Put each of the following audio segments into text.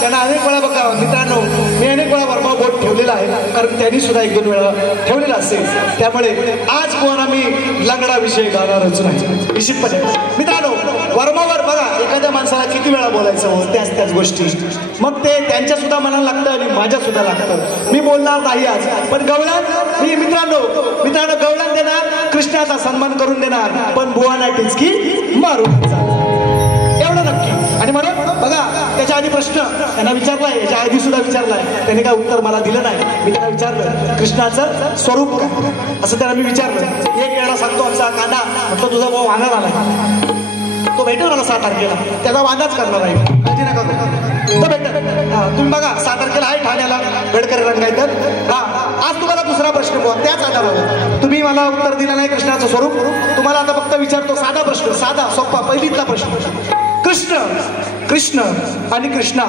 त्यांना अनेक वेळा बघा मित्रांनो, मी अनेक वेळा वर्मा बोट ठेवलेला आहे, कारण त्यांनी सुद्धा 1-2 वेळा ठेवलेला असेल. त्यामुळे आज कोण आम्ही लंगडा विषय गाणारच नाही निश्चितपणे. मित्रांनो, वर्मावर बघा एखाद्या माणसाला किती वेळा बोलायचं हो, त्याच गोष्टी मग ते त्यांच्या सुद्धा मनाला लागतं आणि माझ्या सुद्धा लागतं. मी बोलणार नाही आज, पण गवळण मी मित्रांनो गवळण देणार, कृष्णाचा सन्मान करून देणार, पण बुवाना टिचकी मारून एवढं नक्की. आणि म्हणून बघा त्याच्या आधी प्रश्न त्यांना विचारलाय, याच्या आधी सुद्धा विचारलाय, त्यांनी काय उत्तर मला दिलं नाही. मी त्यांना विचारलं कृष्णाचं स्वरूप काय, असं त्यांना मी विचारलं. एक वेळा सांगतो आमचा काना, म्हटलं तुझा भाऊ वाहणार आला, तो भेटेल मला 6 तारखेला, त्याचा वादाच करणार आहे, काळजी नका करू, तो भेटेल. तुम्ही बघा 6 तारखेला आहे ठाण्याला गडकरी रंगायतर. आज तुम्हाला दुसरा प्रश्न बुवा त्याच आधारावर, तुम्ही मला उत्तर दिलं नाही कृष्णाचं स्वरूप. तुम्हाला आता फक्त विचारतो साधा प्रश्न, साधा सोपा पहिलीतला प्रश्न. कृष्ण आणि कृष्णा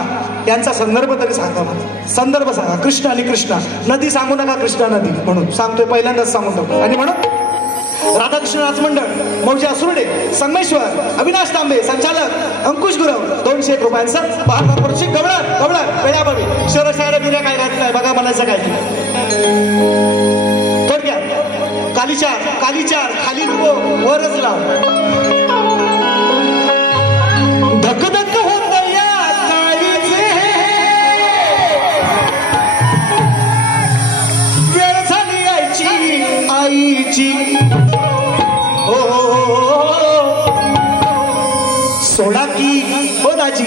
यांचा संदर्भ तरी सांगा, संदर्भ सांगा. कृष्ण आणि कृष्णा, नदी सांगू नका कृष्णा नदी म्हणून सांगतोय, पहिल्यांदाच सांगतो. आणि म्हणून राधाकृष्ण नाच मंडळ, मौजे असुर्डे, संगमेश्वर, अविनाश तांबे संचालक, अंकुश गुरव 201 रुपयांचं भारत गवळण पेळाबावी शहर बिऱ्या काय घातलं नाही बघा, म्हणायचं काय थोडक्यात. कालीचार खाली वरच लाव, धक होत या काळीचे, वेळ झाली आईची सोडा की हो दाजी,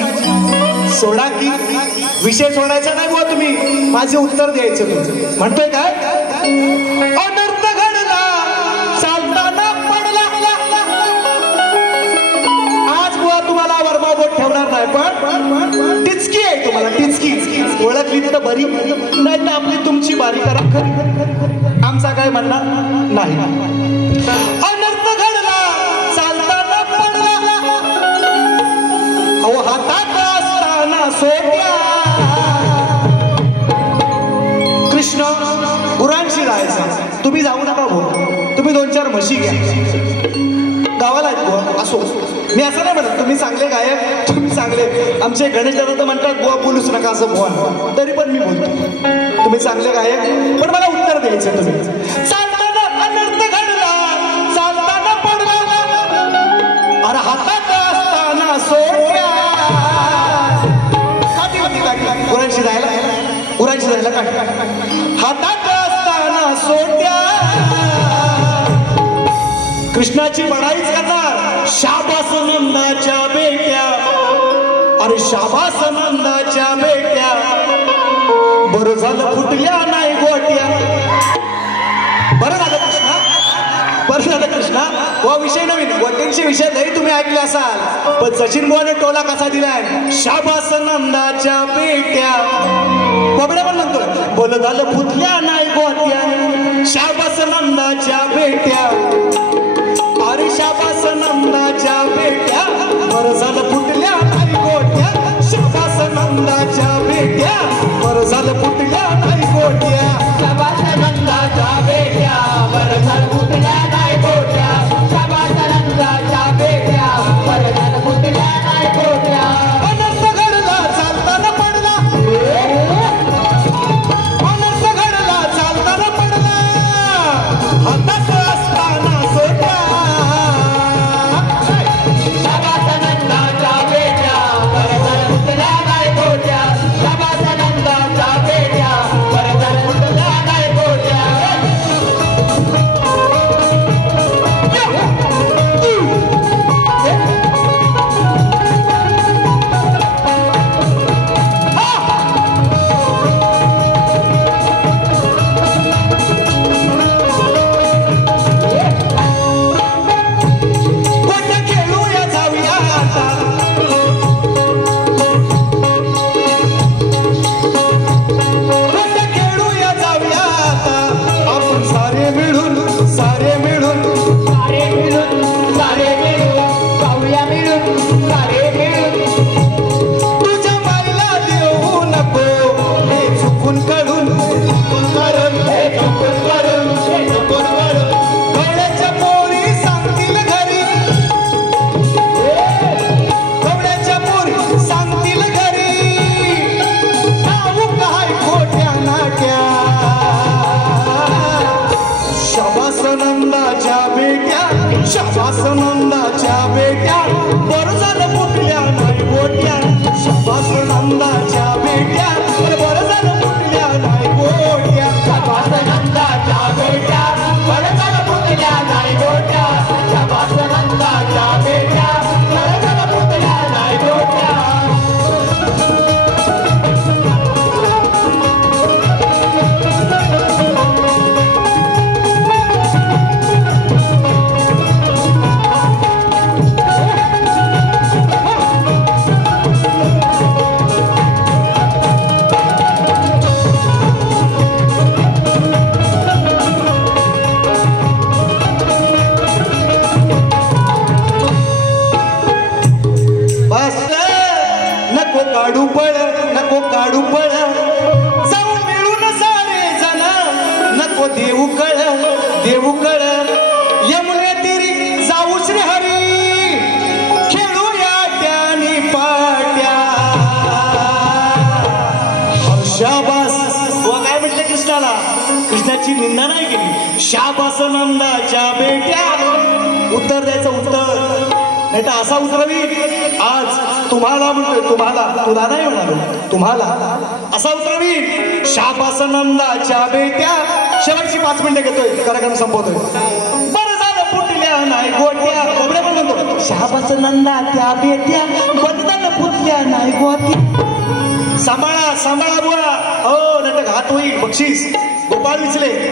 सोडा की. विषय सोडायचा नाही बुवा, तुम्ही माझे उत्तर द्यायचं. तुमचं म्हणतोय काय, अनर्थ घडला चालताना पडला. आज बुवा तुम्हाला वर्मा बोट ठेवणार नाही, पण टिचकी आहे तुम्हाला, टिचकी. ओळखली तर बरी, नाही तर आपली तुमची बारी करा खरी, आमचा काय म्हणणार नाही. अनर्थ घडला चालताना पडला, अहो हातात असताना सोप्या. कृष्ण गुरांशी जायचा, तुम्ही जाऊ नका भाऊ, तुम्ही 2-4 म्हशी घ्या, गावाला असो. मी असं नाही म्हणत तुम्ही चांगले गायक, तुम्ही चांगले, आमचे गणेश दादा तर म्हणतात बुवा बोलूच नका असं बुवा, तरी पण मी बोलतो तुम्ही चांगले गायक, पण मला उत्तर द्यायचं. तुम्ही चालताना अनर्थ घडला चालताना पडला, अरे हातात असताना सोप्या. गुरांशी जायला काढ, हातात असताना सोट्या. कृष्णाची बडाईच करणार, शाबास नंदाच्या बेट्या, अरे शाबास नंदाच्या बेट्या, बरं झालं फुटल्या नाही गोट्या. बरं झालं कृष्णा, बरं झालं कृष्णा. वा विषय नवीन, गोट्यांचे विषय लई तुम्ही ऐकले असाल, पण सचिन बुवाने टोला कसा दिलाय, शाबास नंदाच्या बेट्या. बबड्या पण म्हणतोय, बोल झालं फुटल्या नाही गोट्या, शाबास नंदाच्या बेट्या, अरे शाबास नंदाच्या बेट्या, बरं झालं फुटल्या नाही गोट्या, शाबास नंदाच्या बेट्या, बरं झालं फुटल्या नाही गोट्या, शाबास नंदाच्या बेट्या, बरं झालं फुटल्या नाही गोट्या, शाबास नंदाच्या बेट्या, बरं झालं फुटल्या नाही गोट्या. अनर्थ घडला चालताना पडला, अनर्थ घडला चालताना पडला, हातात असताना सोट्या. शाबास नंदाच्या नको काढू पळ जाऊ मिळून सारे जण नको देऊ कळ यमुने तिरी जाऊ श्री हरी खेळूया त्यानी पाट्या शाबास काय म्हटलं कृष्णाला कृष्णाची निंदा नाही केली शाबास नंदाच्या बेट्या उत्तर द्यायचं उत्तर नाही तर असा उतरवी आज तुम्हाला म्हणतोय तुम्हाला तुला नाही म्हणालो तुम्हाला असा उतरवी शाबास नंदाच्या बेट्या शेवटची 5 मिनिटं घेतोय कार्यक्रम संपवतोय बरं झालं फुटल्या नाही गोट्या कोबड्या पण म्हणतो शाबास नंदाच्या बेट्या बरं झालं फुटल्या नाही गोट्या सांभाळा बुवा हो नाही तर घात होईल बक्षीस गोपाळ विचले